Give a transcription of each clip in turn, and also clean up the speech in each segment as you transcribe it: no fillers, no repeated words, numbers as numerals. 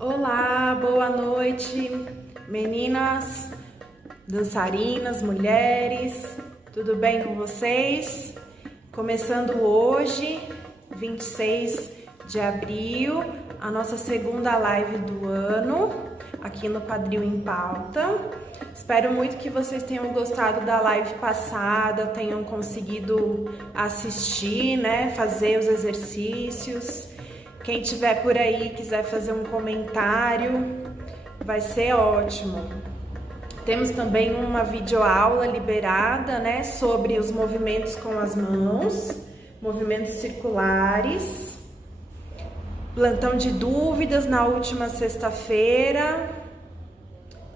Olá, boa noite, meninas, dançarinas, mulheres, tudo bem com vocês? Começando hoje, 26 de abril, a nossa segunda live do ano, aqui no Quadril em Pauta. Espero muito que vocês tenham gostado da live passada, tenham conseguido assistir, né, fazer os exercícios. Quem tiver por aí quiser fazer um comentário, vai ser ótimo. Temos também uma videoaula liberada, né, sobre os movimentos com as mãos, movimentos circulares. Plantão de dúvidas na última sexta-feira.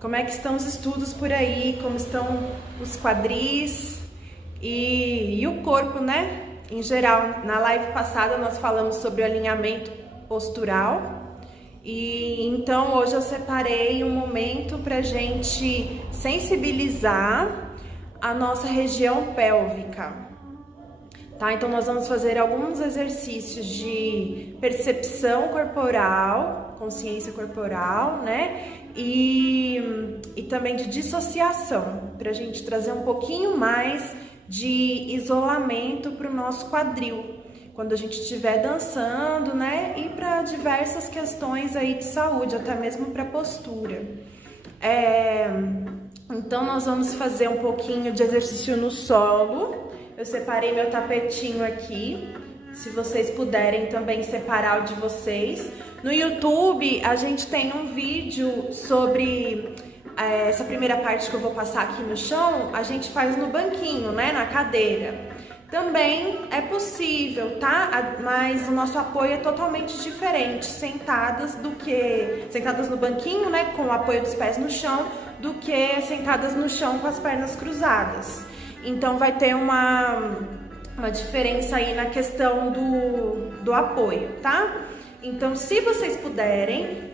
Como é que estão os estudos por aí? Como estão os quadris e o corpo, né? Em geral, na live passada nós falamos sobre o alinhamento postural e então hoje eu separei um momento para a gente sensibilizar a nossa região pélvica, tá? Então nós vamos fazer alguns exercícios de percepção corporal, consciência corporal, né? E também de dissociação, para a gente trazer um pouquinho mais de isolamento para o nosso quadril, quando a gente estiver dançando, né? E para diversas questões aí de saúde, até mesmo para postura. Então nós vamos fazer um pouquinho de exercício no solo. Eu separei meu tapetinho aqui, se vocês puderem também separar o de vocês. No YouTube a gente tem um vídeo sobre essa primeira parte que eu vou passar aqui no chão, a gente faz no banquinho, né, na cadeira. Também é possível, tá? Mas o nosso apoio é totalmente diferente, sentadas no banquinho, né, com o apoio dos pés no chão, do que sentadas no chão com as pernas cruzadas. Então vai ter uma diferença aí na questão do apoio, tá? Então, se vocês puderem,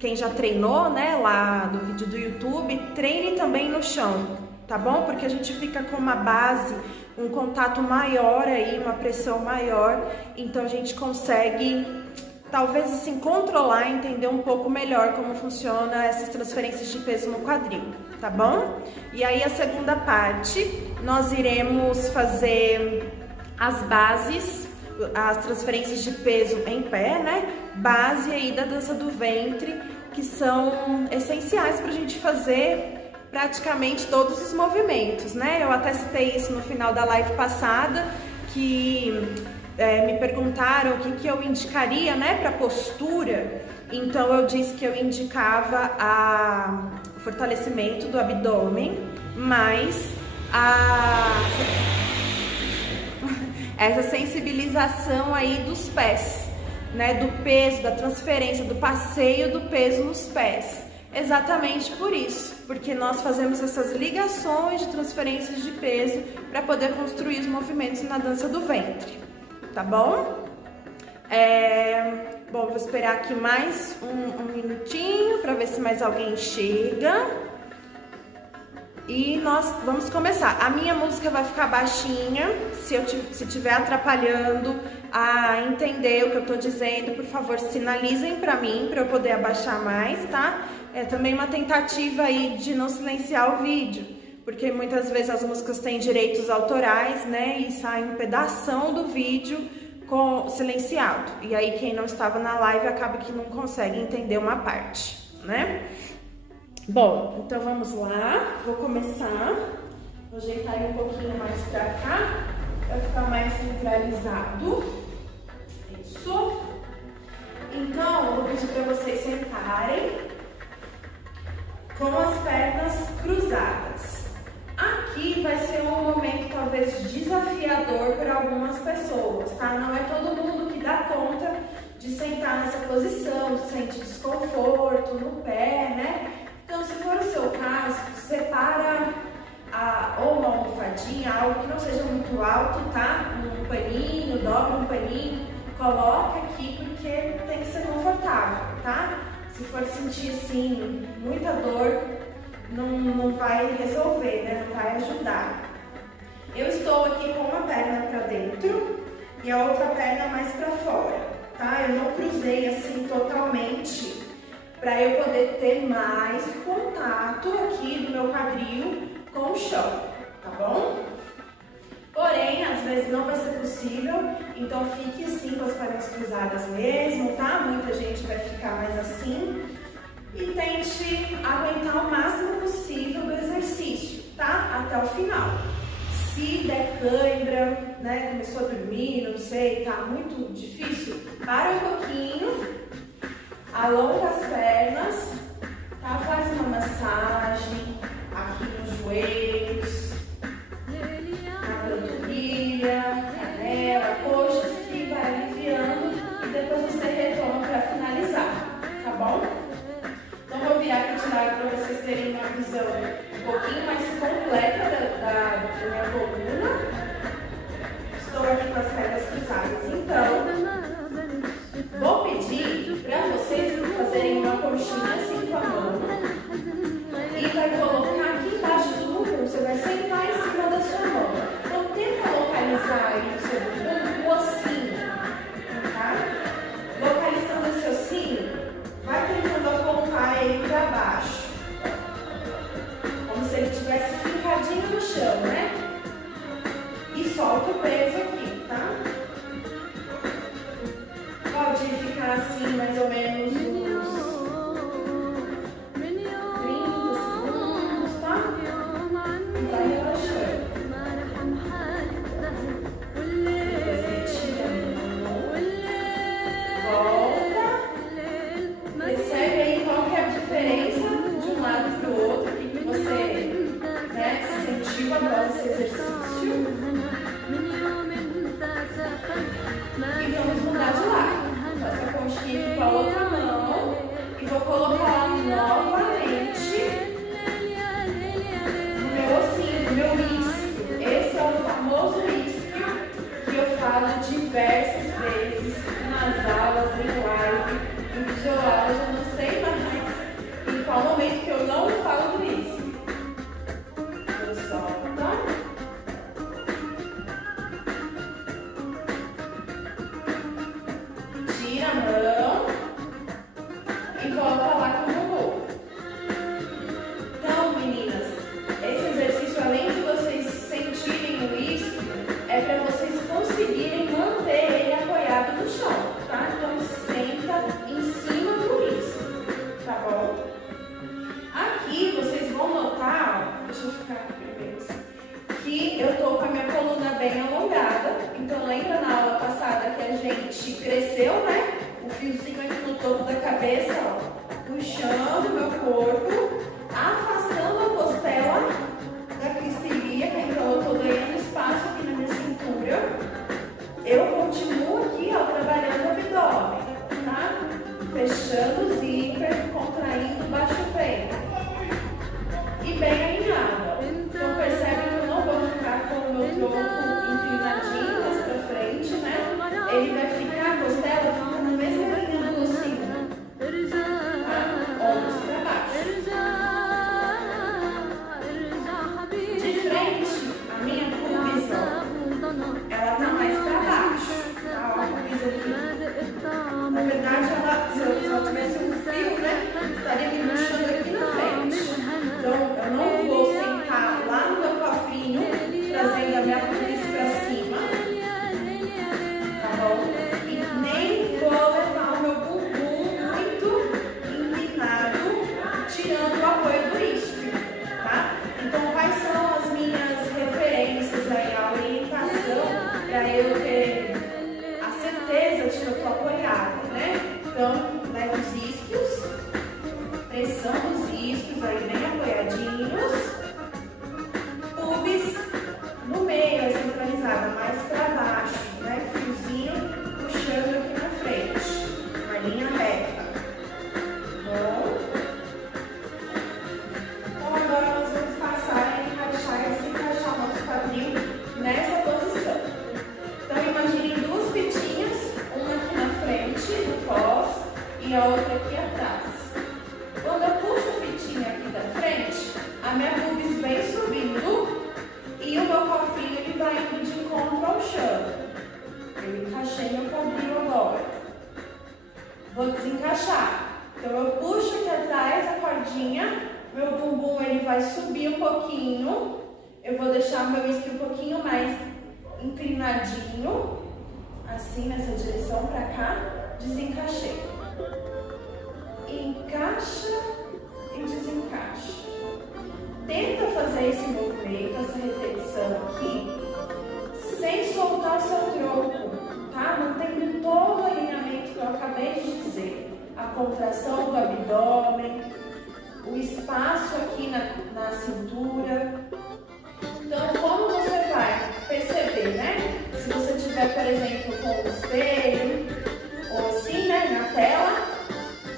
quem já treinou, né, lá no vídeo do YouTube, treine também no chão, tá bom? Porque a gente fica com uma base, um contato maior aí, uma pressão maior, então a gente consegue, talvez assim, controlar, entender um pouco melhor como funciona essas transferências de peso no quadril, tá bom? E aí a segunda parte, nós iremos fazer as bases, as transferências de peso em pé, né? Base aí da dança do ventre, que são essenciais para a gente fazer praticamente todos os movimentos, né? Eu até citei isso no final da live passada, que me perguntaram o que eu indicaria, né, para postura. Então eu disse que eu indicava o fortalecimento do abdômen, mais essa sensibilização aí dos pés, né, do peso, da transferência, do passeio do peso nos pés. Exatamente por isso, porque nós fazemos essas ligações de transferências de peso para poder construir os movimentos na dança do ventre, tá bom? Bom, vou esperar aqui mais um minutinho para ver se mais alguém chega. E nós vamos começar. A minha música vai ficar baixinha. Se estiver atrapalhando a entender o que eu tô dizendo, por favor, sinalizem pra mim, pra eu poder abaixar mais, tá? É também uma tentativa aí de não silenciar o vídeo, porque muitas vezes as músicas têm direitos autorais, né? E sai um pedação do vídeo silenciado. E aí quem não estava na live acaba que não consegue entender uma parte, né? Bom, então vamos lá, vou começar, vou ajeitar ele um pouquinho mais pra cá, pra ficar mais centralizado, isso. Então, eu vou pedir pra vocês sentarem com as pernas cruzadas. Aqui vai ser um momento talvez desafiador para algumas pessoas, tá? Não é todo mundo que dá conta de sentar nessa posição, sente desconforto no pé, né? Então, se for o seu caso, separa ou uma almofadinha, algo que não seja muito alto, tá? Um paninho, dobra um paninho, coloca aqui porque tem que ser confortável, tá? Se for sentir assim muita dor, não vai resolver, né? Não vai ajudar. Eu estou aqui com uma perna para dentro e a outra perna mais para fora, tá? Eu não cruzei assim totalmente para eu poder ter mais contato aqui do meu quadril com o chão, tá bom? Porém, às vezes não vai ser possível, então fique assim com as pernas cruzadas mesmo, tá? Muita gente vai ficar mais assim. E tente aguentar o máximo possível do exercício, tá? Até o final. Se der cãibra, né, começou a dormir, não sei, tá muito difícil, para um pouquinho, alonga as pernas, tá? Faz uma massagem aqui nos joelhos, na panturrilha, canela, coxas, que vai aliviando e depois você retoma para finalizar, tá bom? Então vou virar aqui de lado para vocês terem uma visão um pouquinho mais completa da minha coluna. Estou aqui com as pernas cruzadas, então vou pedir para vocês fazerem uma conchinha assim com a mão e vai colocar aqui embaixo do bumbum. Você vai sentar em cima da sua mão. Então tenta localizar aí no seu bumbum o ossinho, tá? Localizando o seu ossinho, vai tentando apontar ele para baixo, como se ele estivesse fincadinho no chão, né? E solta o peso aqui, tá? Pode ficar assim mais ou menos uns 30 segundos, tá? E vai relaxando. Depois retira a mão, volta. Percebe aí qual que é a diferença de um lado para o outro, o que você, né, sentiu após esse exercício. E vamos mudar de lado. Faça a conchinha aqui com a outra mão e vou colocar novamente no meu ossinho, no meu isquio. Esse é o famoso isquio que eu falo diversas vezes nas aulas, em live, em videoaulas, eu não sei mais em qual momento que eu não falo do isquio. Eu solto. Tira a mão e volta lá com o bumbum. Então, meninas, esse exercício, além de vocês sentirem o isquio, é para vocês conseguirem manter ele apoiado no chão, tá? Então, senta em cima do isquio, tá bom? Aqui, vocês vão notar, ó, deixa eu ficar aqui primeiro, que eu tô com a minha coluna bem alongada. Então, lembra na aula passada que a gente cresceu, né? O fiozinho aqui no topo da cabeça, ó, puxando o meu corpo, afastando a costela da crista. Então eu tô ganhando espaço aqui na minha cintura. Eu continuo aqui, ó, trabalhando o abdômen, tá? Fechando o zíper, contraindo o baixo peito. E bem alinhado, ó. Então percebe que eu não vou ficar com o meu tronco inclinadinho mais pra frente, né? Ele vai ficar, a costela fica na mesma linha do ossinho, tá? Ombros pra baixo. De frente, a minha pubis, ó, ela tá mais pra baixo, tá? Ó, a pubis aqui. Na verdade, ela, se eu tivesse um fio, né, estaria me puxando aqui na frente. Então, eu não vou sentar lá no meu cofrinho, trazendo a minha pubis pra cima, tá bom? E nem vou levar o meu bumbum muito inclinado, tirando o apoio do isquio, tá? Então, quais são as minhas referências aí, a orientação para eu ter a certeza de que eu tô apoiada, né? Então, leva os isquios, pressão dos isquios aí bem apoiadinhos, pubis no meio, aí centralizada, mais para baixo, né? Fiozinho puxando aqui na frente, uma linha reta. Bom. Então agora nós vamos passar a encaixar e desencaixar o nosso quadril nessa posição. Então imagine duas fitinhas, uma aqui na frente, no pós, e a outra aqui atrás. Quando eu puxo a fitinha aqui da frente, a minha pubis vem subindo e o meu cofrinho ele vai indo de encontro ao chão. Eu encaixei meu quadril agora. Vou desencaixar. Então eu puxo aqui atrás a cordinha, meu bumbum ele vai subir um pouquinho, eu vou deixar o meu isque um pouquinho mais inclinadinho, assim nessa direção pra cá, desencaixei. Encaixa e desencaixa. Tenta fazer esse movimento, essa repetição aqui, sem soltar o seu tronco, tá? Mantendo todo o alinhamento que eu acabei de dizer. A contração do abdômen, o espaço aqui na cintura. Então, como você vai perceber, né? Se você tiver, por exemplo, com o espelho, ou assim, né, na tela,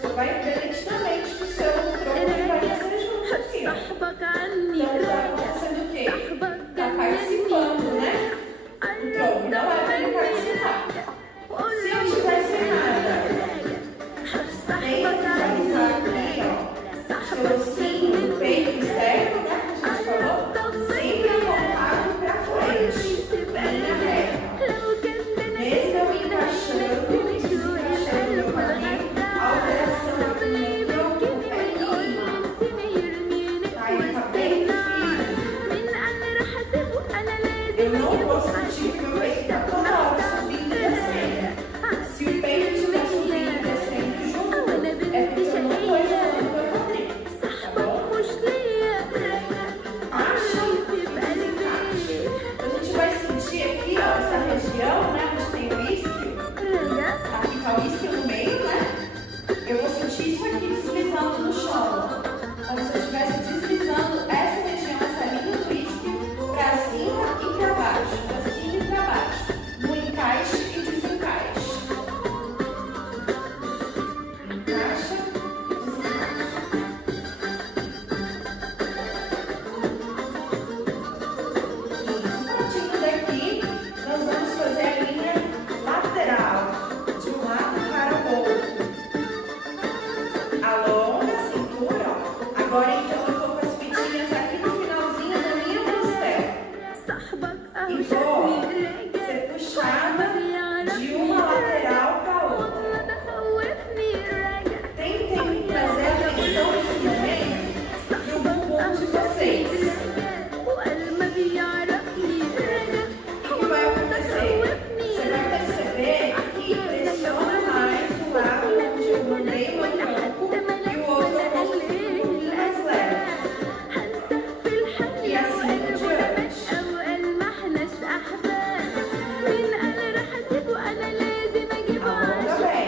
você vai ver nitidamente que o seu tronco vai descer junto aqui, ó. Então, tá acontecendo o quê? Tá participando, né? O tronco não é para ele participar. Se eu estiver sem nada, tenta visualizar aqui, ó, seu ossinho, peito externo, né, que a gente falou, sempre apontado para frente, linha reta. Mesmo eu encaixando e desencaixando meu quadril, a alteração aqui no tronco é mínima. Tá? Ele tá bem firme. Eu não vou sentir que meu peito tá toda hora subindo e descendo. Se o peito estiver subindo e descendo junto, é porque eu não estou isolando meu quadril. Tá bom? Encaixa e desencaixa. A gente vai sentir aqui, ó, essa região, né, onde tem o isquio. Aqui tá o isquio no meio, né? Eu vou sentir isso aqui deslizando no chão, ó. Como se eu estivesse deslizando essa região, essa linha do isquio, pra cima e pra baixo, pra cima e pra baixo. No encaixe e desencaixe. Encaixa e desencaixa. Isso. Partindo daqui, nós vamos fazer a linha lateral, de um lado para o outro. Alonga a cintura, ó. Agora então eu tô com as fitinhas aqui no finalzinho da minha costela. E vou ser puxada de uma lateral para outra. Tentem trazer atenção nesse momento pro bumbum de vocês. O que vai acontecer? Você vai perceber que pressiona mais o lado onde eu mandei o meu tronco e o outro eu posso ficar um pouquinho mais leve. E assim por diante. Alonga bem.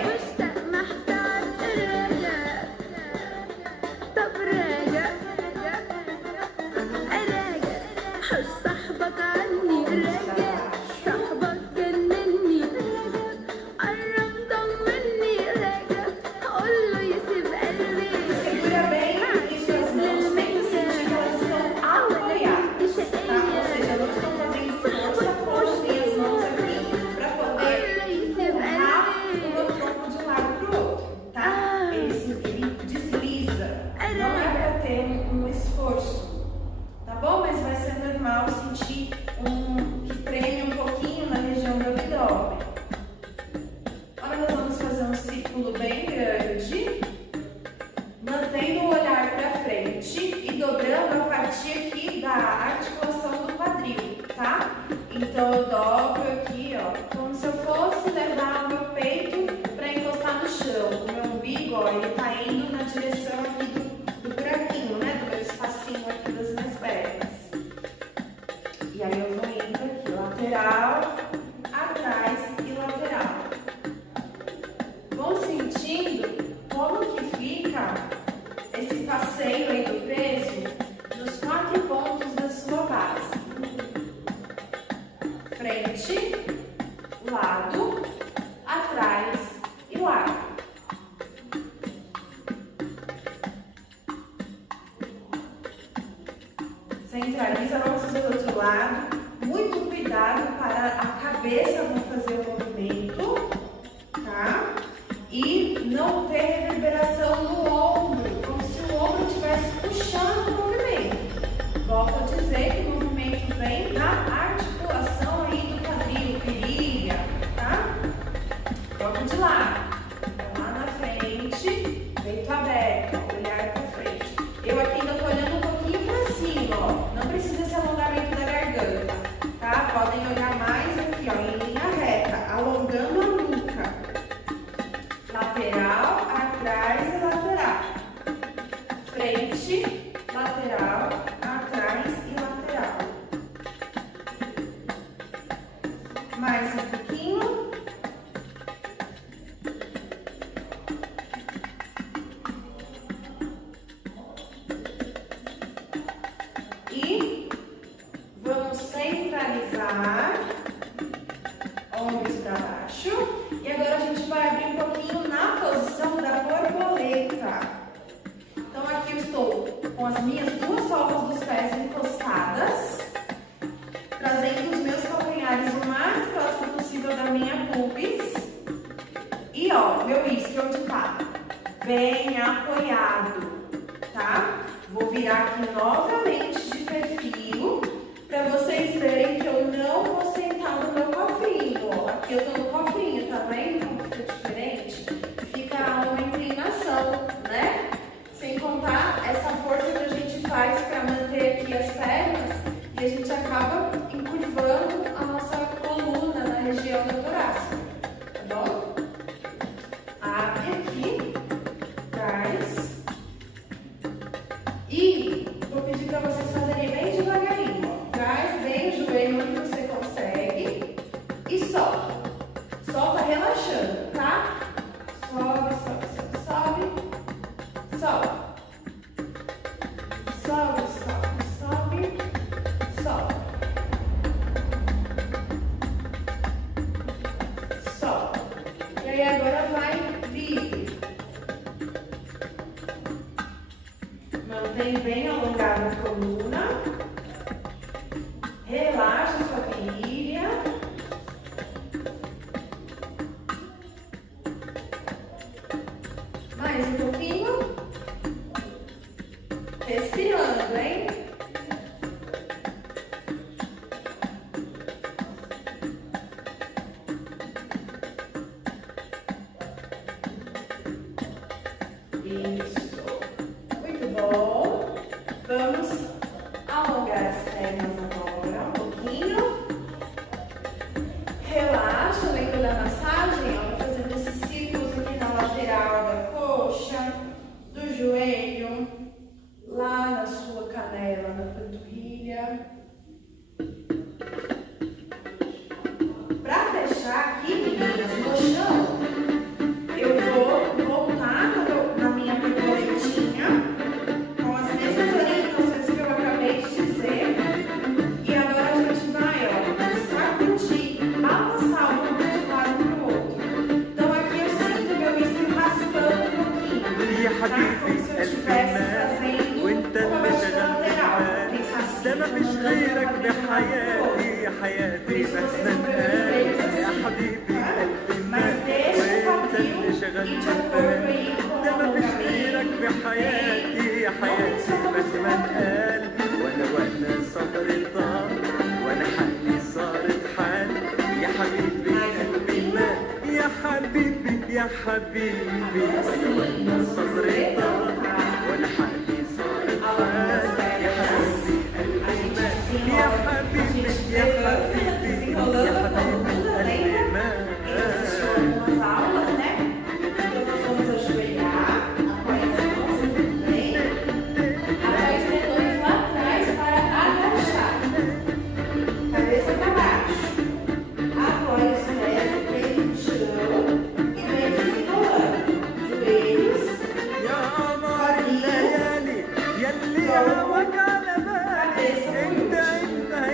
Segura bem isso as mãos, tenta sentir que elas estão apoiadas, tá? Ou seja, eu não estou fazendo força com as minhas mãos aqui para poder empurrar o meu tronco de um lado para o outro, tá? Ele desliza, não é para ter um esforço, tá bom? Mas vai ser normal sentir que treme um pouquinho na região do abdômen. Agora nós vamos fazer um círculo bem grande, mantendo o olhar para frente e dobrando a partir aqui da articulação do quadril, tá? Então eu dobro aqui, ó, como se eu fosse levar o meu peito para encostar no chão. O meu umbigo, ó, ele tá indo na direção aqui do buraquinho, né? Do meu espacinho aqui das minhas pernas. E aí eu vou indo aqui, lateral, atrás e lateral. Vão sentindo como que fica esse passeio aí do peso nos 4 pontos da sua base. Frente, lado, atrás e lado. Centraliza, vamos fazer do outro lado. Muito cuidado para a cabeça não fazer o movimento, tá? E não ter reverberação no ombro, como se o ombro estivesse puxando o movimento. Volto a dizer que o movimento vem da articulação aí do quadril, virilha, tá? Vamos de lado. Lá na frente, peito Mais um pouquinho. E vamos centralizar, ombros para baixo. E agora a gente vai abrir um pouquinho na posição da borboleta. Então aqui eu estou com as minhas duas solas dos pés encostadas, trazendo os meus calcanhares o mais próximo possível da minha pubis. E ó, meu isquio onde tá? Bem apoiado, tá? Vou virar aqui novamente de perfil, para vocês verem que eu não vou sentar no meu cofrinho, ó. Aqui eu tô no cofrinho, tá vendo como fica diferente? Fica uma inclinação, né? Sem contar essa força que a gente faz para manter aqui as pernas e a gente acaba encurvando a nossa coluna na região do torácica, tá bom? Abre aqui, traz. E vou pedir para vocês fazerem bem devagarinho, ó. Traz bem o joelho onde você consegue e solta. Solta relaxando, tá? Sobe, sobe, sobe, sobe. Sobe. Sobe, sobe, sobe. Sobe. Sobe. E aí agora vai livre. Mantém bem alongada a coluna. Relaxa sua virilha. Mais um pouquinho. Respirando, hein? Isso. Muito bom. Vamos alongar as pernas agora um pouquinho. Relaxa, lembra da massagem? Ó, fazendo esses círculos aqui na lateral da coxa, do joelho, lá na sua canela, na panturrilha. Para fechar aqui, meninas, no chão, eu vou voltar na minha borboletinha com as mesmas orientações que eu acabei de dizer. E agora a gente vai, ó, sacudir, balançar o corpo de um lado para o outro. Então aqui eu sinto meu isquio raspando um pouquinho, tá? Como se eu estivesse fazendo uma batida lateral. Pensar assim, ما فيش غيرك بحياتي يا حياتي مهما قال يا حبيبي قلبي وانت اللي شغلت بالي ده ما فيش غيرك بحياتي يا حياتي مهما قال وانا صدري طار وانا حالي صارت حال يا حبيبي قلبي مات يا حبيبي يا حبيبي وانا صدري طار وانا حالي صارت حال يا حبيبي يا حبيبي يا حبيبي يا حبيبي قلبي مات. Nas aulas, né? Então nós vamos ajoelhar, apoiar as mãos bem, apoiar os tendões lá atrás para agachar, cabeça para baixo, apoia os pés no chão e vem desenrolando, joelhos, يا قمر الليالي يلي هواك على بالي انت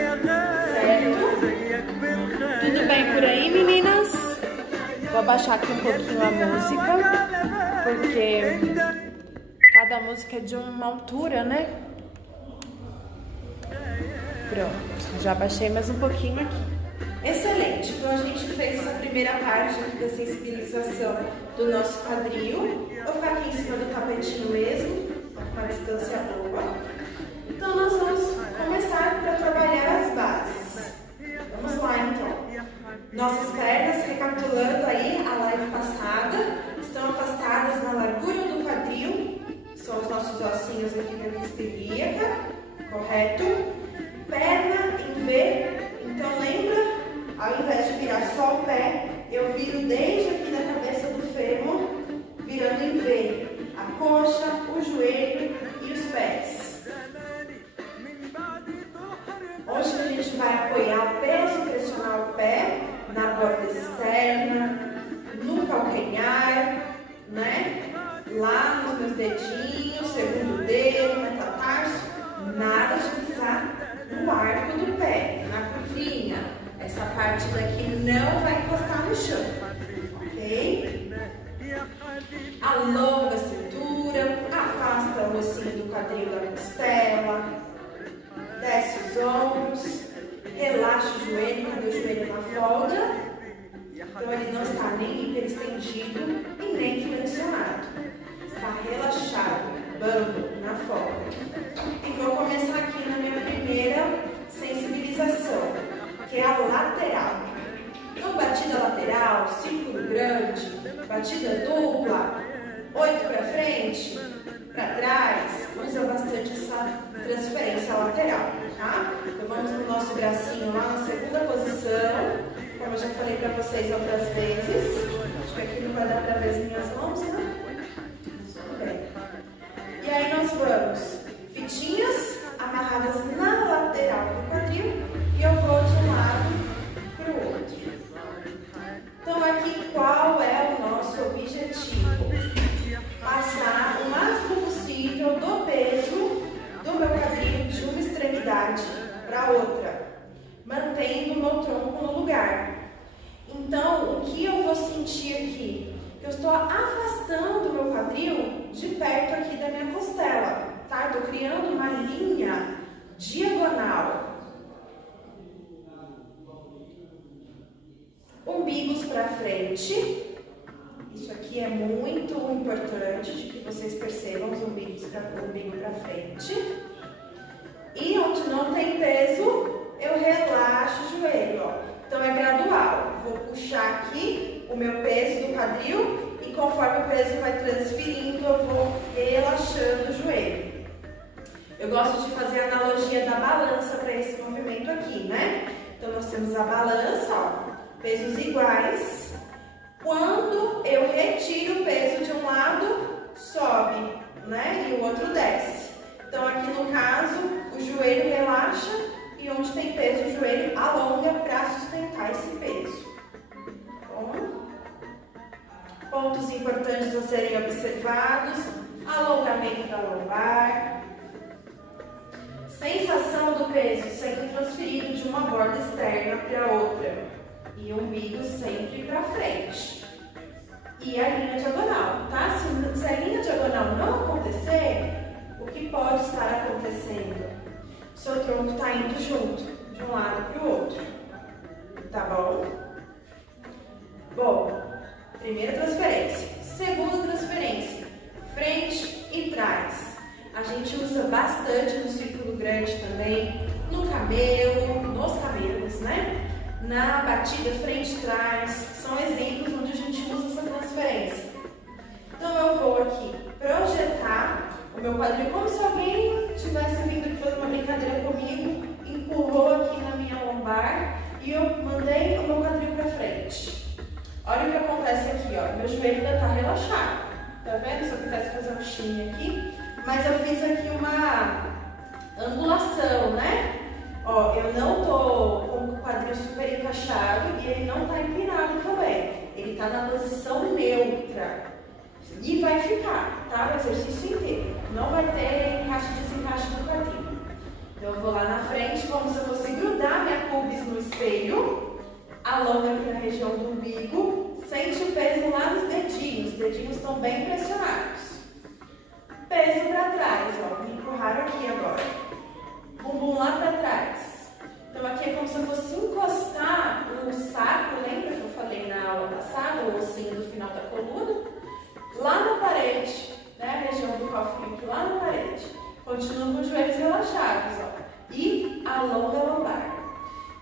يا غالي زيك بالخيال. Tudo bem por aí, meninas? Vou abaixar aqui um pouquinho a música, porque cada música é de uma altura, né? Pronto, já abaixei mais um pouquinho aqui. Excelente, então a gente fez essa primeira parte aqui da sensibilização do nosso quadril. Vou ficar aqui em cima do tapetinho mesmo, para a distância boa. Então nós vamos começar para trabalhar as bases. Vamos lá então. Nossas pernas, recapitulando aí a live passada, estão afastadas na largura do quadril. São os nossos ossinhos aqui da vista ilíaca, correto? Perna em V, então lembra? Ao invés de virar só o pé, eu viro desde aqui da cabeça do fêmur, virando em V. A coxa, o joelho e os pés. Hoje a gente vai apoiar o peso, pressionar o pé parte daqui não vai encostar no chão, ok? Alonga a cintura, afasta o ossinho do quadril da costela, desce os ombros, relaxa o joelho, cadê o joelho na folga? Então ele não está nem hiperestendido e nem flexionado. Está relaxado, bambo, na folga. E vou começar aqui na minha primeira sensibilização, que é a lateral. Então, batida lateral, círculo grande, batida dupla, 8 para frente, para trás, usa bastante essa transferência lateral, tá? Então vamos no nosso bracinho lá na segunda posição, como eu já falei para vocês outras vezes. Acho que aqui não vai dar para ver as minhas mãos, né? Tudo bem. E aí nós vamos, fitinhas amarradas na lateral do quadril, e eu vou de um lado para o outro. Então aqui qual é o nosso objetivo? Passar o máximo possível do peso do meu quadril de uma extremidade para outra, mantendo o meu tronco no lugar. Então, o que eu vou sentir aqui? Eu estou afastando o meu quadril de perto aqui da minha costela, tá? Estou criando uma linha diagonal. Umbigos para frente. Isso aqui é muito importante de que vocês percebam os umbigos umbigo para frente. E onde não tem peso, eu relaxo o joelho, ó. Então é gradual. Vou puxar aqui o meu peso do quadril e conforme o peso vai transferindo, eu vou relaxando o joelho. Eu gosto de fazer a analogia da balança para esse movimento aqui, né? Então nós temos a balança, ó, pesos iguais. Quando eu retiro o peso de um lado, sobe, né? E o outro desce. Então aqui no caso, o joelho relaxa e onde tem peso, o joelho alonga para sustentar esse peso. Bom, pontos importantes a serem observados: alongamento da lombar, sensação do peso sendo transferido de uma borda externa para outra. E o umbigo sempre para frente. E a linha diagonal, tá? Se a linha diagonal não acontecer, o que pode estar acontecendo? Seu tronco está indo junto, de um lado para o outro. Tá bom? Bom, primeira transferência. Segunda transferência, frente e trás. A gente usa bastante no círculo grande também, no camelo, nos camelos, né? Na batida frente e trás, são exemplos onde a gente usa essa transferência. Então eu vou aqui projetar o meu quadril como se alguém tivesse vindo aqui fazer uma brincadeira comigo, empurrou aqui na minha lombar e eu mandei o meu quadril para frente. Olha o que acontece aqui, ó, meu joelho ainda está relaxado. Tá vendo? Se eu quisesse fazer um chinho aqui, mas eu fiz aqui uma angulação, né? Ó, eu não tô com o quadril super encaixado e ele não tá empinado também. Ele tá na posição neutra. E vai ficar, tá? O exercício inteiro. Não vai ter encaixe e desencaixe no quadril. Então eu vou lá na frente, como se eu fosse grudar minha pubis no espelho. Alonga aqui na região do umbigo. Sente o peso lá nos dedinhos. Os dedinhos estão bem pressionados. Peso para trás, ó. Me empurraram aqui agora. Bumbum lá para trás. Então aqui é como se eu fosse encostar no saco, lembra que eu falei na aula passada, o ossinho do final da coluna? Lá na parede, né? A região do cofrinho aqui, lá na parede. Continua com os joelhos relaxados, ó. E alonga a lombar.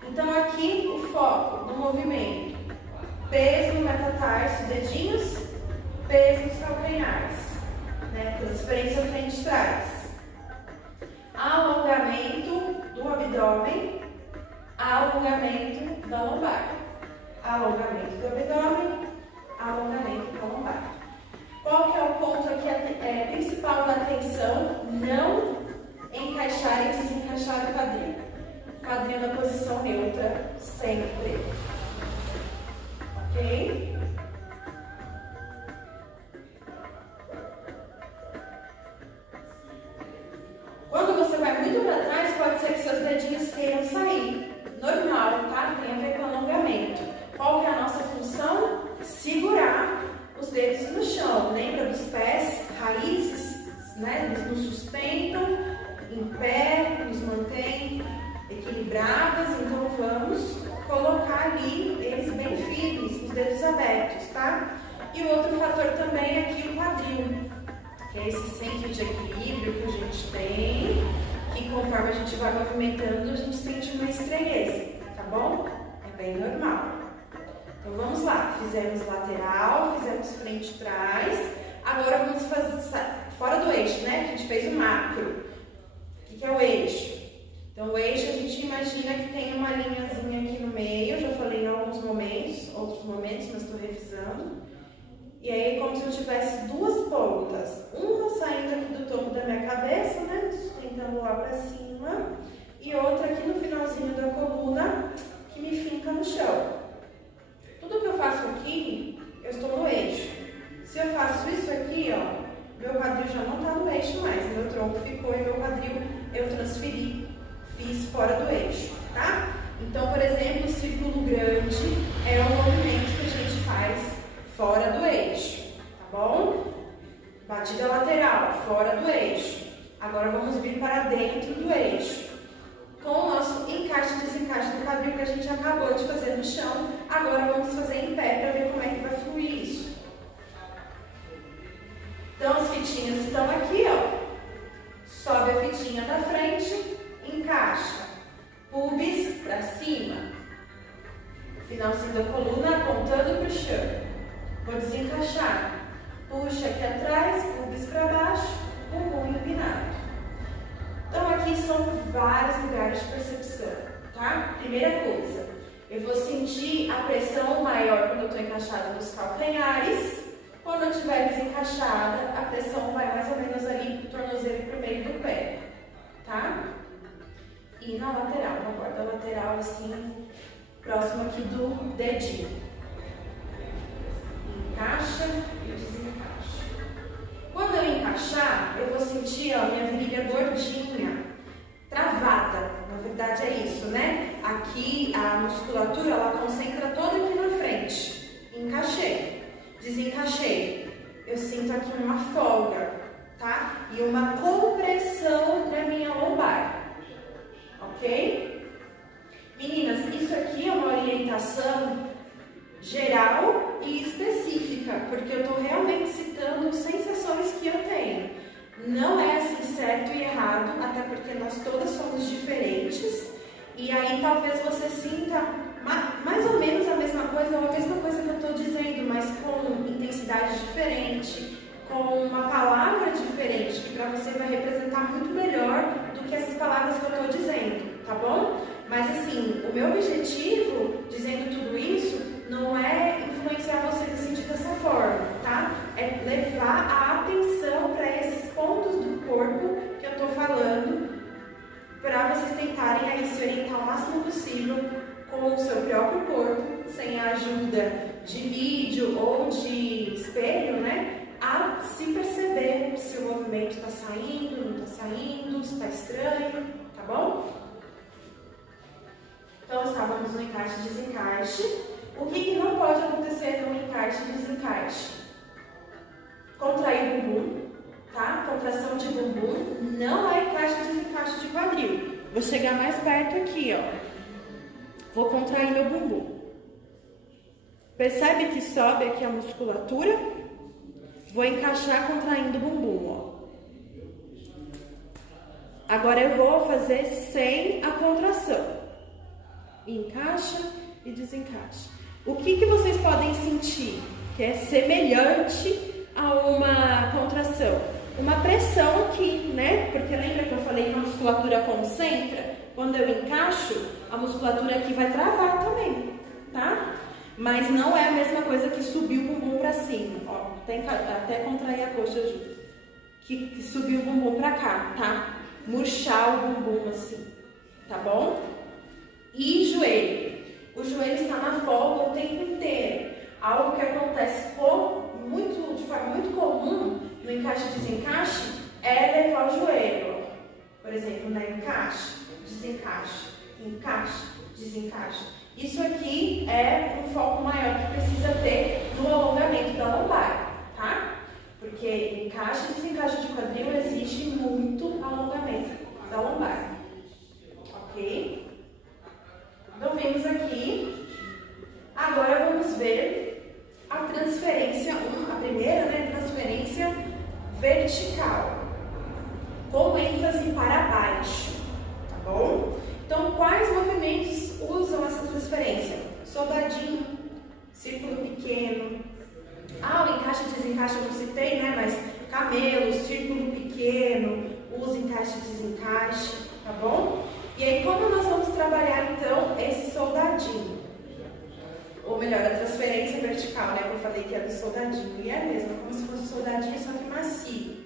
Então aqui o foco do movimento. Peso no metatarso, dedinhos, peso nos calcanhares, né? Transferência frente e trás. Alongamento do abdômen, alongamento da lombar. Alongamento do abdômen, alongamento da lombar. Qual que é o ponto aqui principal da atenção? Não encaixar e desencaixar o quadril. Quadril na posição neutra, sempre. Ok? Quando você vai muito para trás, pode ser que seus dedinhos queiram sair. Normal, tá? Tem a ver com alongamento. musculatura também aqui o quadril, que é esse centro de equilíbrio que a gente tem, que conforme a gente vai movimentando, a gente sente uma estranheza, tá bom? É bem normal. Então vamos lá, fizemos lateral, fizemos frente e trás, agora vamos fazer fora do eixo, né? A gente fez o macro. O que é o eixo? Então o eixo a gente imagina que tem uma linhazinha aqui no meio, eu já falei em alguns momentos, outros momentos, mas estou revisando. E aí é como se eu tivesse duas pontas, uma saindo aqui do topo da minha cabeça, né, sustentando lá pra cima, e outra aqui no finalzinho da coluna, que me finca no chão. Tudo que eu faço aqui, eu estou no eixo. Se eu faço isso aqui, ó, meu quadril já não está no eixo mais, meu tronco ficou e meu quadril eu transferi, fiz fora do eixo, tá? Então, por exemplo, o círculo grande é um movimento que a gente faz fora do eixo, tá bom? Batida lateral, fora do eixo. Agora vamos vir para dentro do eixo. Com o nosso encaixe e desencaixe do quadril que a gente acabou de fazer no chão, agora vamos fazer em pé para ver como é que vai fluir isso. Então as fitinhas estão aqui, ó. Sobe a fitinha da frente, encaixa. Pubis para cima. Finalzinho da coluna apontando para o chão. Vou desencaixar. Puxa aqui atrás, pubis para baixo, bumbum empinado. Então aqui são vários lugares de percepção, tá? Primeira coisa, eu vou sentir a pressão maior quando eu estou encaixada nos calcanhares. Quando eu estiver desencaixada, a pressão vai mais ou menos ali pro tornozelo e pro meio do pé, tá? E na lateral, na borda lateral, assim, próximo aqui do dedinho. Encaixa e desencaixa. Quando eu encaixar, eu vou sentir, ó, minha virilha gordinha, travada. Na verdade é isso, né? Aqui a musculatura, ela concentra toda aqui na frente. Encaixei. Desencaixei. Eu sinto aqui uma folga, tá? E uma compressão na minha lombar. Ok? Meninas, isso aqui é uma orientação geral e específica, porque eu estou realmente citando sensações que eu tenho. Não é assim certo e errado, até porque nós todas somos diferentes. E aí talvez você sinta mais ou menos a mesma coisa, ou a mesma coisa que eu estou dizendo, mas com intensidade diferente, com uma palavra diferente, que para você vai representar muito melhor do que essas palavras que eu estou dizendo, tá bom? Mas assim, o meu objetivo, dizendo tudo isso, não é influenciar você a se sentir dessa forma, tá? É levar a atenção para esses pontos do corpo que eu estou falando, para vocês tentarem aí se orientar o máximo possível com o seu próprio corpo, sem a ajuda de vídeo ou de espelho, né? A se perceber se o movimento está saindo, não está saindo, se está estranho, tá bom? Então, estávamos no encaixe e desencaixe. O que não pode acontecer no encaixe e desencaixe? Contrair o bumbum, tá? Contração de bumbum não é encaixe e desencaixe de quadril. Vou chegar mais perto aqui, ó. Vou contrair meu bumbum. Percebe que sobe aqui a musculatura? Vou encaixar contraindo o bumbum, ó. Agora eu vou fazer sem a contração. Encaixa e desencaixa. O que vocês podem sentir que é semelhante a uma contração? Uma pressão aqui, né? Porque lembra que eu falei que a musculatura concentra? Quando eu encaixo, a musculatura aqui vai travar também, tá? Mas não é a mesma coisa que subir o bumbum pra cima, ó. Até contrair a coxa junto. Que subir o bumbum pra cá, tá? Murchar o bumbum assim, tá bom? E joelho. O joelho está na folga o tempo inteiro. Algo que acontece de forma muito comum no encaixe e desencaixe é levar o joelho. Por exemplo, na encaixe, desencaixe, encaixe, desencaixe. Isso aqui é um foco maior que precisa ter no alongamento da lombar, tá? Porque encaixe e desencaixe de quadril exige muito alongamento da lombar. Ok? Então, vimos aqui. Agora vamos ver A transferência 1, a primeira, né, transferência vertical, com ênfase para baixo, tá bom? Então, quais movimentos usam essa transferência? Soldadinho, círculo pequeno. O encaixe e desencaixe eu não citei, né? Mas camelo, círculo pequeno, uso encaixe e desencaixe, tá bom? E aí, como nós vamos trabalhar, então, esse soldadinho? Ou melhor, a transferência vertical, né? Que eu falei que é do soldadinho. E é mesmo, como se fosse um soldadinho, só que macio.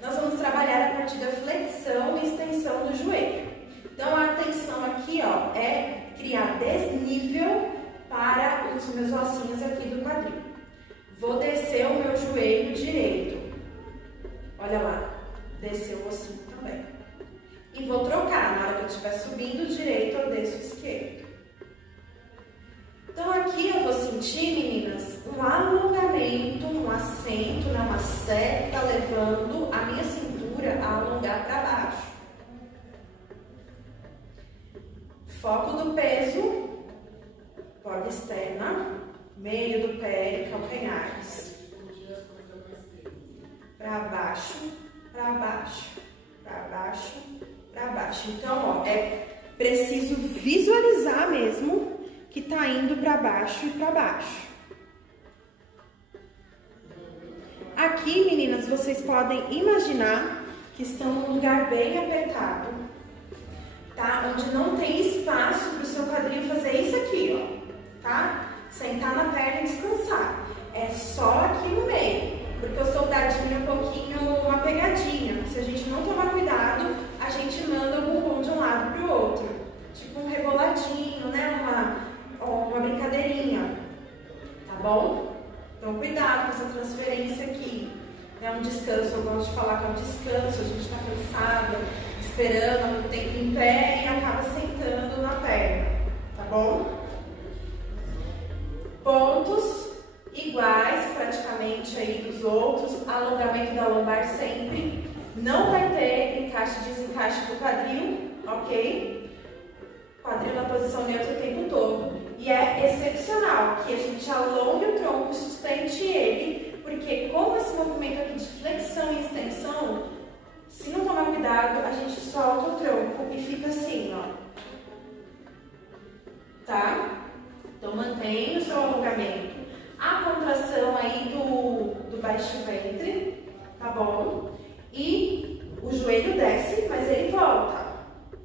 Nós vamos trabalhar a partir da flexão e extensão do joelho. Então, a atenção aqui, ó, é criar desnível para os meus ossinhos aqui do quadril. Vou descer o meu joelho direito. Olha lá, desceu o ossinho também. E vou trocar, na hora que eu estiver subindo o direito, eu desço o esquerdo. Então, aqui eu vou sentir, meninas, um alongamento, um acento, uma seta, levando a minha cintura a alongar para baixo. Foco do peso, borda externa, meio do pé e calcanhares. Para baixo, para baixo, para baixo, para baixo. Então, ó, é preciso visualizar mesmo que tá indo para baixo e para baixo. Aqui, meninas, vocês podem imaginar que estão num lugar bem apertado, tá? Onde não tem espaço para o seu quadril fazer isso aqui, ó, tá? Sentar na perna e descansar. É só aqui no meio, porque o soldadinho é um pouquinho uma pegadinha. Se a gente não tomar cuidado, a gente manda o bumbum de um lado para o outro. Tipo um reboladinho, né? Uma brincadeirinha, tá bom? Então, cuidado com essa transferência aqui. É um descanso, eu gosto de falar que é um descanso, a gente está cansada, esperando muito tempo em pé e acaba sentando na perna, tá bom? Pontos iguais praticamente aí dos outros, alongamento da lombar sempre, não vai ter encaixe e desencaixe do quadril, ok? Quadril na posição neutra o tempo todo. E é excepcional que a gente alongue o tronco e sustente ele, porque como esse movimento aqui de flexão e extensão, se não tomar cuidado, a gente solta o tronco e fica assim, ó. Tá? Então mantenha o seu alongamento. A contração aí do baixo ventre, tá bom? E o joelho desce, mas ele volta,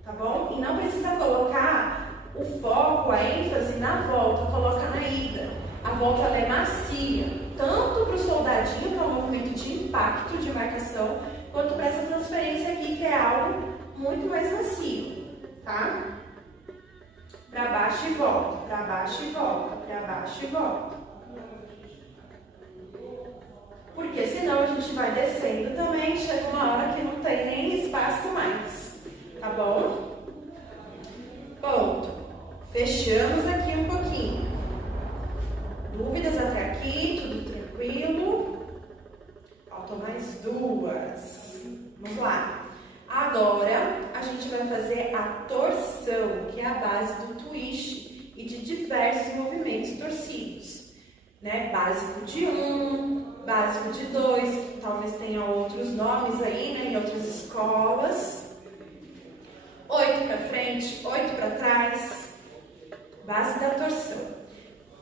tá bom? E não precisa colocar o foco, a ênfase na volta, coloca na ida. A volta ela é macia, tanto para o soldadinho, que é um movimento de impacto, de marcação, quanto para essa transferência aqui, que é algo muito mais macio, tá? Para baixo e volta, para baixo e volta, para baixo e volta. Porque senão a gente vai descendo também, chega uma hora que não tem nem espaço mais, tá bom? Ponto. Fechamos aqui um pouquinho. Dúvidas até aqui? Tudo tranquilo? Faltam mais duas. Vamos lá. Agora, a gente vai fazer a torção, que é a base do twist e de diversos movimentos torcidos, né? Básico de 1, básico de 2, que talvez tenha outros nomes aí, né? Em outras escolas. 8 para frente, 8 para trás. Base da torção.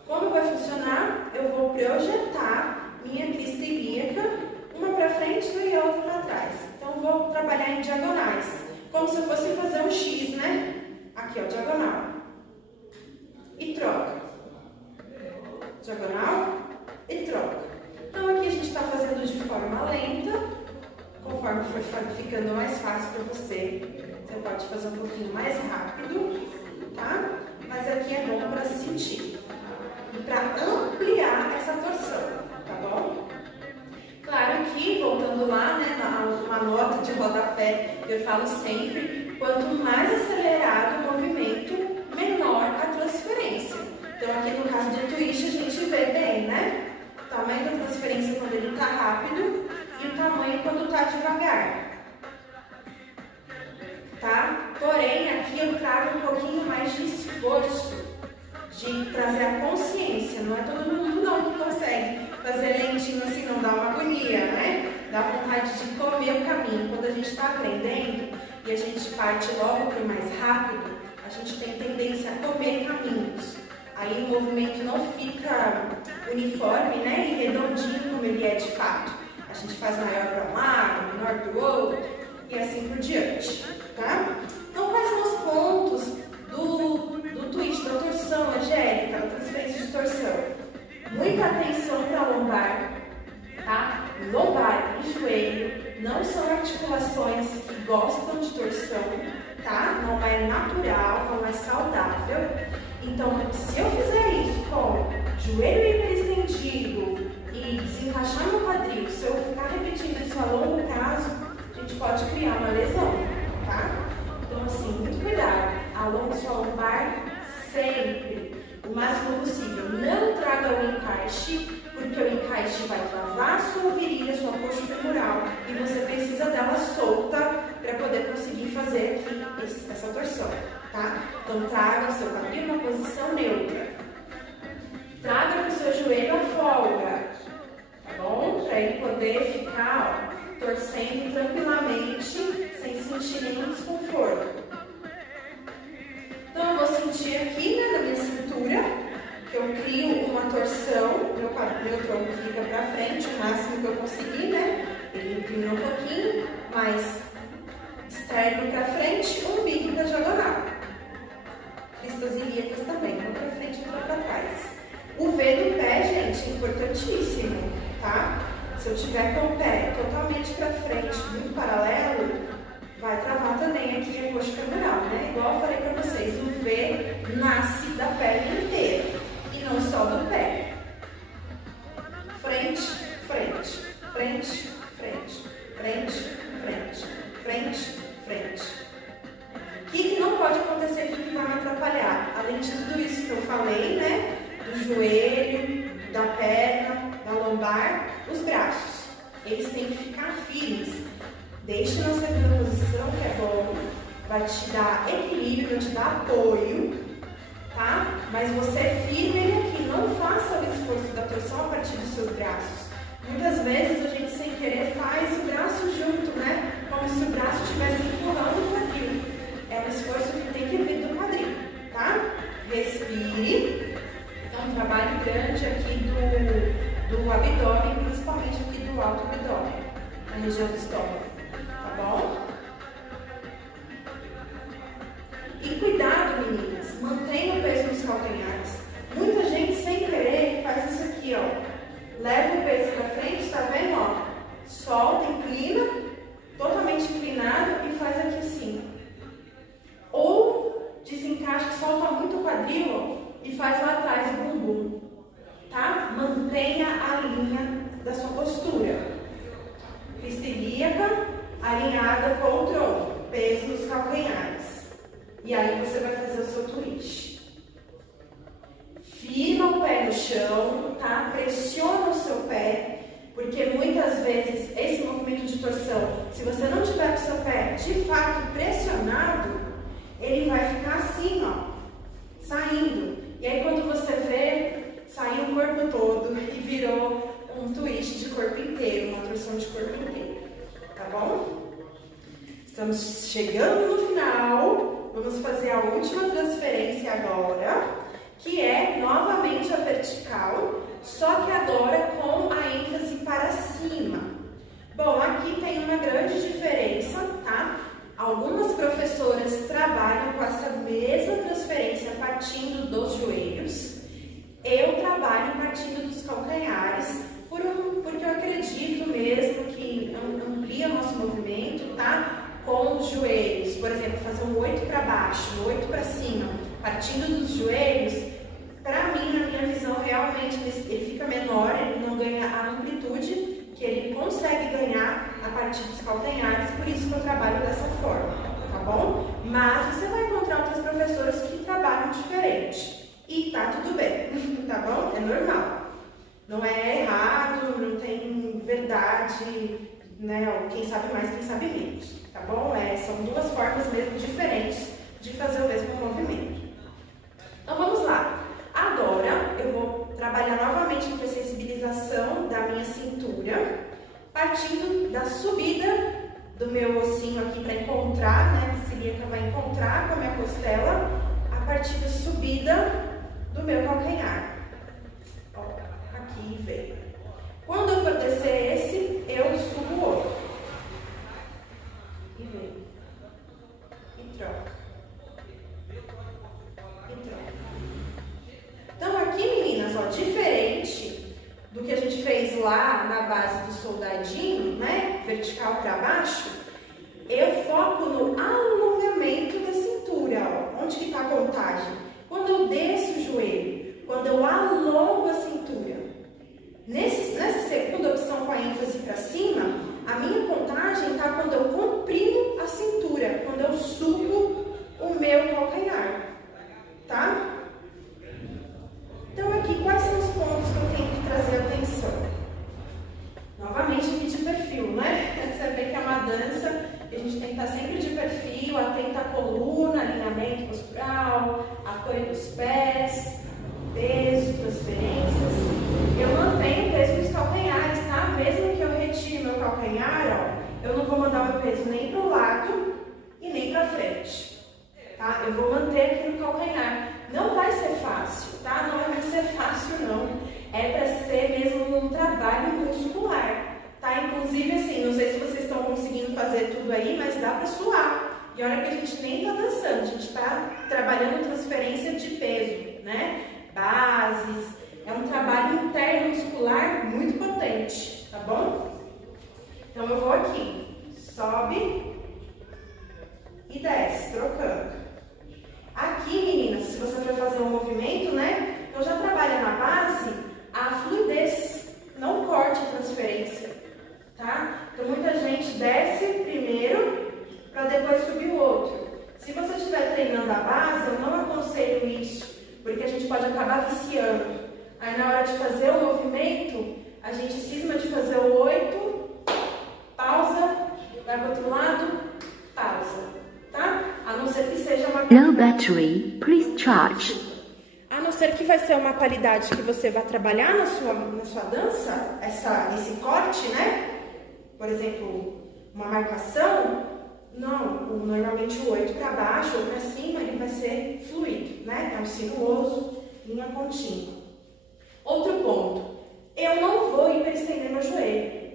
Como vai funcionar? Eu vou projetar minha crista ilíaca, uma para frente e outra para trás. Então, vou trabalhar em diagonais, como se eu fosse fazer um X, né? Aqui, ó, diagonal. E troca. Diagonal e troca. Então, aqui a gente está fazendo de forma lenta, conforme for ficando mais fácil para você. Você pode fazer um pouquinho mais rápido, tá? Mas aqui é bom para sentir e para ampliar essa torção, tá bom? Claro que, voltando lá, né, uma nota de rodapé, eu falo sempre, quanto mais acelerado o movimento, menor a transferência. Então, aqui no caso de twist, a gente vê bem, né? O tamanho da transferência quando ele está rápido e o tamanho quando está devagar. Tá? Porém, aqui eu trago um pouquinho mais de esforço, de trazer a consciência. Não é todo mundo não que consegue dá vontade de comer o caminho. Quando a gente está aprendendo e a gente parte logo para o mais rápido, a gente tem tendência a comer caminhos. Aí o movimento não fica uniforme, né, e redondinho como ele é de fato. A gente faz maior para um lado, menor para o outro e assim por diante, tá? Então, quais são os pontos do twist, da torção, Angélica, da transferência de torção? Muita atenção para a lombar, tá? Lombar e joelho não são articulações que gostam de torção, tá? Não é natural, não é saudável. Então, se eu fizer isso com joelho hiperestendido e desencaixar no quadril, se eu ficar repetindo isso a longo prazo, a gente pode criar uma lesão, tá? Então, assim, muito cuidado. Alongue sua lombar sempre, o máximo possível. Não traga o encaixe, porque o encaixe vai travar a sua virilha, sua coxa femoral, e você precisa dela solta para poder conseguir fazer aqui essa torção, tá? Então, traga o seu quadril numa posição neutra. Traga o seu joelho à folga, tá bom? Para ele poder ficar, ó, torcendo tranquilamente, sem sentir nenhum desconforto. Então, eu vou sentir aqui, né, na minha cintura, que eu crio uma torção, meu tronco fica para frente, o máximo que eu conseguir, né? Ele inclina um pouquinho, mais externo para frente, umbigo para diagonal. Cristas ilíacas também, um para frente e outro para trás. O V do pé, gente, é importantíssimo, tá? Se eu tiver com o pé totalmente para frente, muito paralelo, vai travar também aqui a coxa femoral, né? Igual eu falei para vocês, o V nasce da perna inteira e não só do pé. Frente, frente, frente, frente, frente, frente, frente, frente. O que não pode acontecer que vai me atrapalhar? Além de tudo isso que eu falei, né? Do joelho, da perna, da lombar, os braços. Eles têm que ficar firmes. Deixe na segunda posição, que é bom. Vai te dar equilíbrio, vai te dar apoio, tá? Mas você firme ele aqui. Não faça o esforço da torção a partir dos seus braços. Muitas vezes a gente, sem querer, faz o braço junto, né? Como se o braço estivesse empurrando o quadril. É um esforço que tem que vir do quadril, tá? Respire. Então, um trabalho grande aqui do abdômen, principalmente aqui do alto abdômen, na região do estômago, tá bom? E cuidado, meninas, mantenha o peso nos calcanhares. Muita gente, sem querer, faz isso aqui, ó. Leva o peso pra frente, tá vendo, ó? Solta, inclina, totalmente inclinado e faz aqui assim. Ou desencaixa, solta muito o quadril, ó, e faz lá atrás o bumbum, tá? Mantenha a linha da sua postura. Crista ilíaca alinhada com o tronco, peso nos calcanhares. E aí você vai fazer o seu twist. Firma o pé no chão, tá? Pressiona o seu pé, porque muitas vezes esse movimento de torção, se você não tiver com o seu pé de fato pressionado, ele vai ficar assim, ó, saindo. E aí quando você vê, saiu o corpo todo e virou um twist de corpo inteiro, uma torção de corpo inteiro, tá bom? Estamos chegando no final, vamos fazer a última transferência agora, que é novamente a vertical, só que agora com a ênfase para cima. Bom, aqui tem uma grande diferença, tá? Algumas professoras trabalham com essa mesma transferência partindo dos joelhos. Eu trabalho partindo dos calcanhares, porque eu acredito mesmo que amplia o nosso movimento, tá? Com os joelhos, por exemplo, fazer um 8 para baixo, 8 para cima, partindo dos joelhos, para mim, na minha visão, realmente ele fica menor, ele não ganha a amplitude que ele consegue ganhar a partir dos calcanhares, por isso que eu trabalho dessa forma, tá bom? Mas você vai encontrar outras professoras que trabalham diferente e tá tudo bem, tá bom? É normal. Não é errado, não tem verdade, né? Quem sabe mais, quem sabe menos, tá bom? São duas formas mesmo diferentes de fazer o mesmo movimento. Então vamos lá. Agora eu vou trabalhar novamente com a sensibilização da minha cintura. partindo da subida do meu ossinho aqui para encontrar, né, a celíaca vai encontrar com a minha costela, a partir da subida do meu calcanhar. Ó, aqui veio. Quando eu for descer esse, eu subo o outro. E vem. E troca. E troca. Então aqui, meninas, ó, diferente do que a gente fez lá na base do soldadinho, né, vertical para baixo, eu foco no alongamento da cintura, ó. Onde que está a contagem? Quando eu desço o joelho, quando eu alongo a cintura. Nessa segunda opção com a ênfase para cima, a minha contagem está quando eu comprimo a cintura, quando eu subo o meu calcanhar, tá? Então aqui, quais são os pontos que eu tenho que trazer atenção? Novamente aqui de perfil, né? Você vê que é uma dança que a gente tem que estar sempre de perfil, atenta à coluna, alinhamento postural, apoio dos pés, peso, transferências. Eu mantenho o peso nos calcanhares, tá? Mesmo que eu retire meu calcanhar, ó, eu não vou mandar meu peso nem para o lado e nem para frente, tá? Eu vou manter aqui no calcanhar. Não vai ser fácil, tá? Não vai ser fácil, não. É para ser mesmo um trabalho muscular, tá? Inclusive, assim, não sei se vocês estão conseguindo fazer tudo aí, mas dá para suar. E olha que a gente nem tá dançando, a gente tá trabalhando transferência de peso, né? Bases. É um trabalho interno muscular muito potente, tá bom? Então eu vou aqui, sobe e desce, trocando. Aqui, meninas, se você for fazer um movimento, né? Então já trabalha na base a fluidez, não corte a transferência, tá? Então muita gente desce primeiro para depois subir o outro. Se você estiver treinando a base, eu não aconselho isso, porque a gente pode acabar viciando. Aí na hora de fazer o movimento, a gente cisma de fazer o 8, pausa, vai para o outro lado, pausa, tá? A não ser que seja uma... Low battery, please charge. A não ser que vai ser uma qualidade que você vai trabalhar na sua dança, esse corte, né? Por exemplo, uma marcação, não, normalmente o 8 para baixo ou para cima, ele vai ser fluido, né? É um sinuoso, linha contínua. Outro ponto, eu não vou hiperestender meu joelho,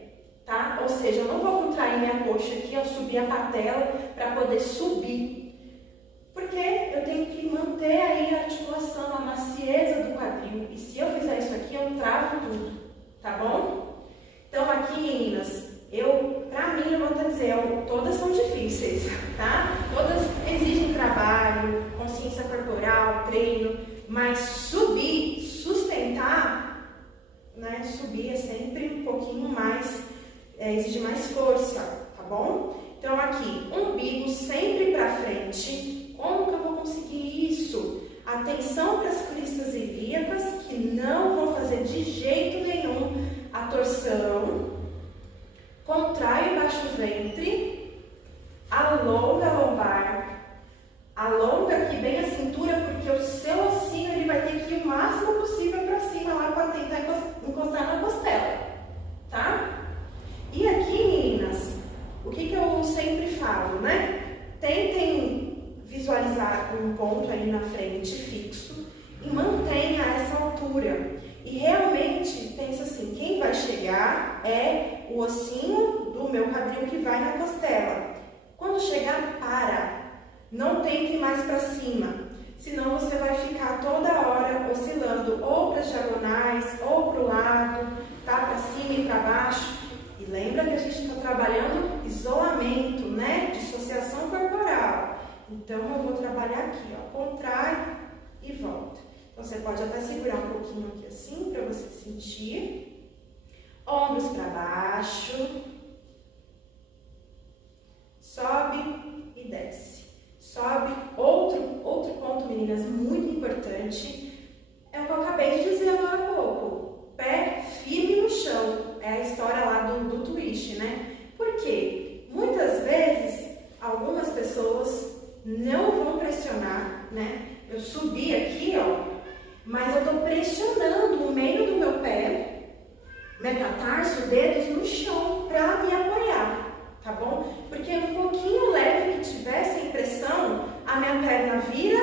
tá? Ou seja, eu não vou contrair minha coxa aqui ao subir a patela para poder subir, porque eu tenho que manter aí a articulação, a macieza do quadril, e se eu fizer isso aqui, eu travo tudo, tá bom? Então aqui, meninas, pra mim, eu vou até dizer, todas são difíceis, tá? Todas exigem trabalho, consciência corporal, treino, mas subir, sustentar, né? Subir é sempre um pouquinho mais, exige mais força, tá bom? Então aqui, umbigo sempre para frente. Como que eu vou conseguir isso? Atenção para as cristas ilíacas, que não vão fazer de jeito nenhum a torção. Contrai o baixo ventre, alonga a lombar. Alonga aqui bem a cintura, porque o seu ossinho ele vai ter que ir o máximo possível para cima lá para tentar encostar na costela, tá? E aqui, meninas, o que eu sempre falo, né? Tentem visualizar um ponto aí na frente fixo e mantenha essa altura. E realmente pensa assim, quem vai chegar é o ossinho do meu quadril que vai na costela. Quando chegar, para. Não tente ir mais para cima, senão você vai ficar toda hora oscilando ou para as diagonais ou para o lado, tá? Para cima e para baixo. E lembra que a gente está trabalhando isolamento, né? Dissociação corporal. Então eu vou trabalhar aqui, ó, contrai e volta. Então você pode até segurar um pouquinho aqui assim para você sentir. Ombros para baixo. Sobe e desce. Sobe. Outro ponto, meninas, muito importante, é o que eu acabei de dizer agora há pouco. Pé firme no chão. É a história lá do twist, né? Por quê? Muitas vezes, algumas pessoas não vão pressionar, né? Eu subi aqui, ó, mas eu tô pressionando o meio do meu pé, metatarso, dedos no chão, para me apoiar, tá bom? Porque um pouquinho leve que tiver sem pressão, a minha perna vira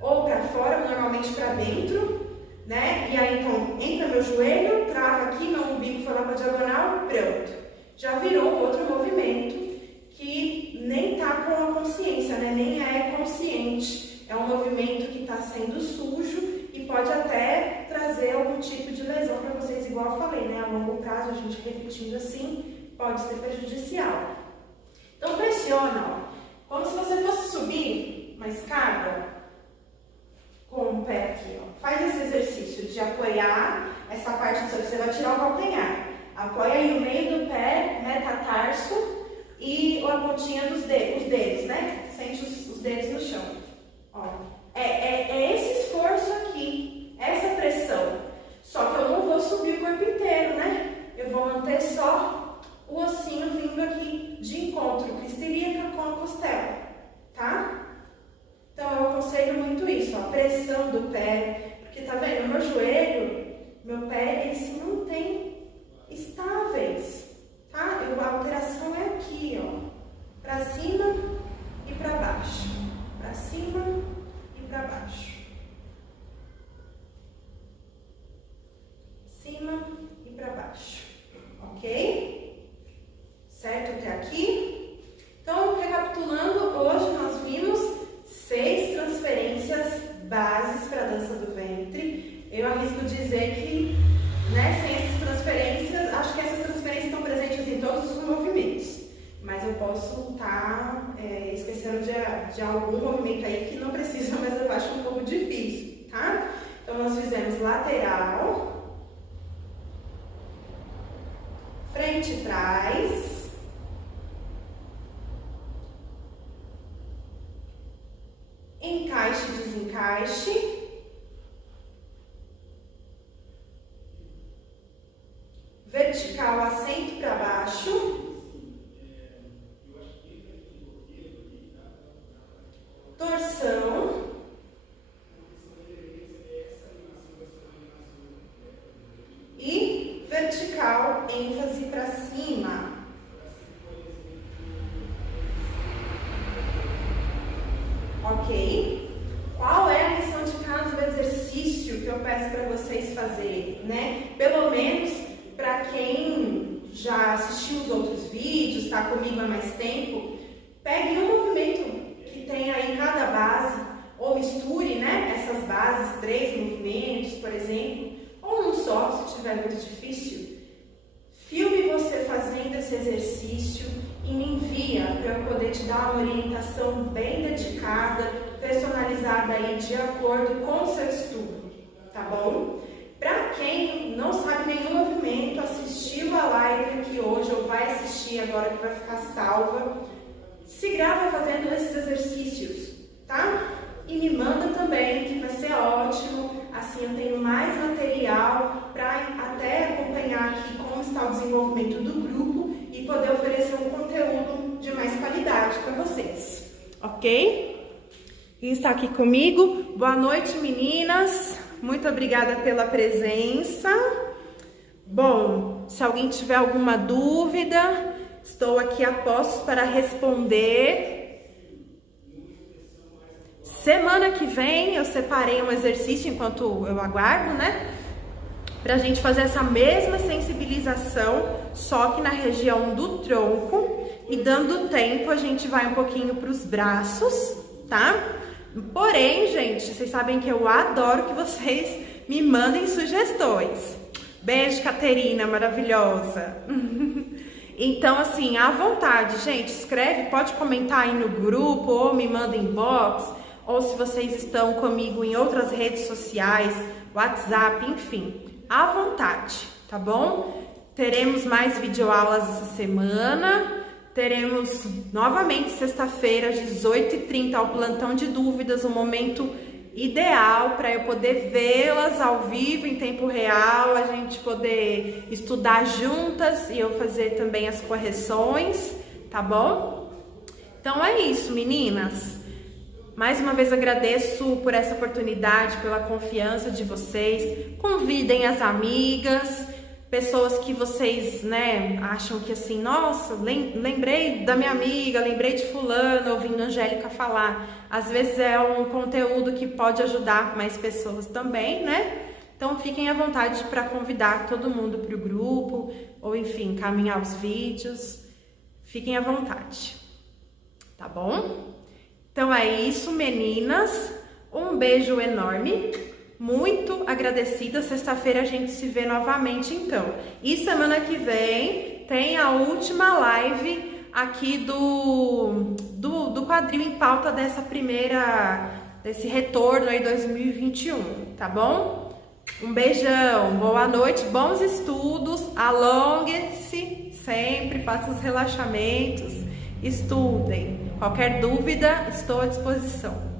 ou para fora, normalmente para dentro, né? E aí então entra meu joelho, trava aqui, meu umbigo foi lá para diagonal, pronto. Já virou outro movimento que nem tá com a consciência, né? Nem é consciente. É um movimento que está sendo sujo e pode até trazer algum tipo de lesão para vocês, igual eu falei, né? A longo prazo, a gente repetindo assim, pode ser prejudicial. Então pressiona, ó, como se você fosse subir uma escada com o pé aqui, ó. Faz esse exercício de apoiar essa parte do seu, você vai tirar o calcanhar. Apoia aí no meio do pé, metatarso e a pontinha dos dedos, os dedos, né? Sente os dedos no chão. Olha. É esse esforço aqui, essa pressão. Só que eu não vou subir o corpo inteiro, né? Eu vou manter só o ossinho vindo aqui de encontro, crista ilíaca com a costela, tá? Então eu aconselho muito isso, a pressão do pé, porque tá vendo, meu joelho, meu pé, eles se mantêm estáveis, tá? A alteração é aqui, ó, pra cima e pra baixo, pra cima e pra baixo, cima e pra baixo, ok? Certo até aqui? Então, recapitulando, hoje nós vimos 6 transferências bases para a dança do ventre. Eu arrisco dizer que, né, sem essas transferências, acho que essas transferências estão presentes em todos os movimentos. Mas eu posso estar esquecendo de algum movimento aí que não precisa, mas eu acho um pouco difícil, tá? Então, nós fizemos lateral, frente e trás, encaixe e desencaixe, vertical, assento para baixo, torção, e vertical, ênfase para cima. Ok? Qual é a lição de casa do exercício que eu peço para vocês fazerem, né? Pelo menos para quem já assistiu os outros vídeos, está comigo há mais tempo, pegue um movimento que tem aí cada base, ou misture, né, essas bases, 3 movimentos, por exemplo, ou um só, se tiver muito difícil. Filme você fazendo esse exercício e me envia para eu poder te dar uma orientação bem dedicada, personalizada aí de acordo com o seu estudo, tá bom? Para quem não sabe nenhum movimento, assistiu a live aqui hoje ou vai assistir agora que vai ficar salva, se grava fazendo esses exercícios, tá? E me manda também, que vai ser ótimo, assim eu tenho mais material para até acompanhar aqui como está o desenvolvimento do grupo e poder oferecer um conteúdo de mais qualidade para vocês, ok? Quem está aqui comigo, boa noite meninas, muito obrigada pela presença. Bom, se alguém tiver alguma dúvida, estou aqui a postos para responder. Semana que vem eu separei um exercício enquanto eu aguardo, né? Pra gente fazer essa mesma sensibilização, só que na região do tronco. E dando tempo, a gente vai um pouquinho pros braços, tá? Porém, gente, vocês sabem que eu adoro que vocês me mandem sugestões. Beijo, Caterina, maravilhosa. Então, assim, à vontade, gente, escreve, pode comentar aí no grupo, ou me manda inbox, ou se vocês estão comigo em outras redes sociais, WhatsApp, enfim, à vontade, tá bom? Teremos mais videoaulas essa semana, teremos novamente sexta-feira, às 18h30, o plantão de dúvidas, um momento ideal para eu poder vê-las ao vivo, em tempo real, a gente poder estudar juntas e eu fazer também as correções, tá bom? Então é isso, meninas. Mais uma vez agradeço por essa oportunidade, pela confiança de vocês. Convidem as amigas, pessoas que vocês, né, acham que assim, nossa, lembrei da minha amiga, lembrei de fulano, ouvindo a Angélica falar. Às vezes é um conteúdo que pode ajudar mais pessoas também, né? Então fiquem à vontade para convidar todo mundo para o grupo, ou enfim, encaminhar os vídeos. Fiquem à vontade, tá bom? Então é isso, meninas. Um beijo enorme. Muito agradecida. Sexta-feira a gente se vê novamente, então. E semana que vem tem a última live aqui do quadril em pauta desse retorno aí 2021, tá bom? Um beijão, boa noite, bons estudos, alongue-se sempre, façam os relaxamentos, estudem. Qualquer dúvida, estou à disposição.